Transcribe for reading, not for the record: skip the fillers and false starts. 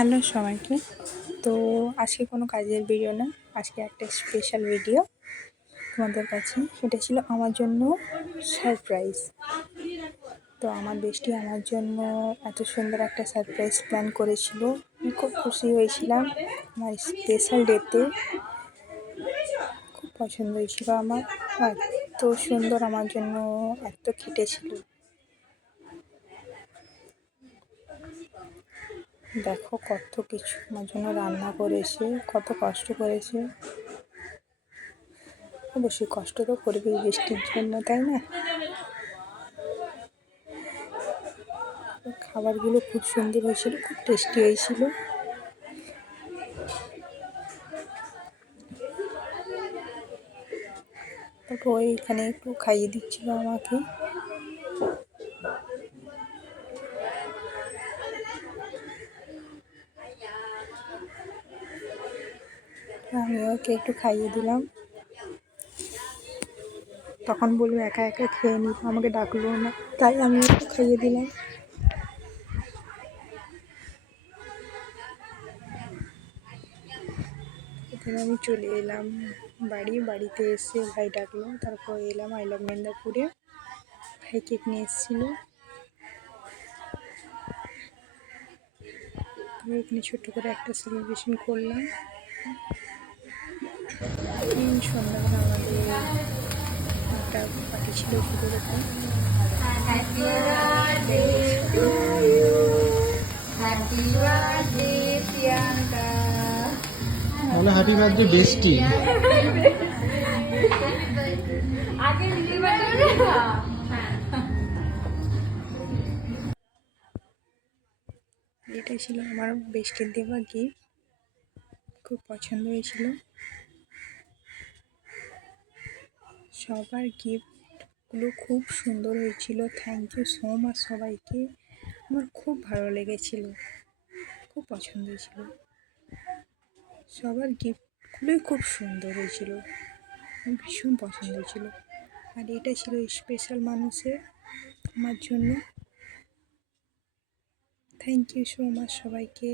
Hello সবাইকে। তো আজকে কোনো কাজের ভিডিও না, আজকে একটা স্পেশাল ভিডিও তোমাদের কাছে। সেটা ছিল আমার জন্য সারপ্রাইজ। তো আমার বেস্টি আমার জন্য এত সুন্দর একটা সারপ্রাইজ প্ল্যান করেছিল। আমি খুব খুশি হয়েছিলাম আমার স্পেশাল ডেতে। খুব পছন্দ হয়েছিল আমার, এত সুন্দর আমার জন্য এত খেটেছিল। দেখো কত কিছু আমার জন্য রান্না করেছে, কত কষ্ট করেছে। অবশ্যই কষ্ট তো করবে বৃষ্টির জন্য, তাই না? খাবারগুলো খুব সুন্দর হয়েছিল, খুব টেস্টি হয়েছিল। তারপর এখানে একটু খাইয়ে দিচ্ছিল আমাকে। আমি ওকে একটু খাইয়ে দিলাম। তখন বলবো একা একা খেয়ে নিত, আমাকে ডাকলো না, তাই আমি একটু খাইয়ে দিলাম। এখানে আমি চলে এলাম বাড়িতে এসে ভাই ডাকলো, তারপর এলাম আই লাভ মেদিনীপুরে। ভাই কেক নিয়ে এসেছিলো। এখানে ছোট্ট করে একটা সেলিব্রেশন করলাম। সন্ধ্যাবেলা আমাদের একটা পার্টি ছিল ওষুধের ওপর। Happy birthday বেস্টি। এটাই ছিল আমার বেস্টের দেওয়া গিফট, খুব পছন্দ হয়েছিল। সবার গিফটগুলো খুব সুন্দর হয়েছিল। থ্যাংক ইউ সো মাচ সবাইকে, আমার খুব ভালো লেগেছিল, খুব পছন্দ হয়েছিল। সবার গিফটগুলোই খুব সুন্দর হয়েছিল, আমার ভীষণ পছন্দ হয়েছিল। আর এটা ছিল স্পেশাল মানুষের আমার জন্য। থ্যাংক ইউ সো মাচ সবাইকে।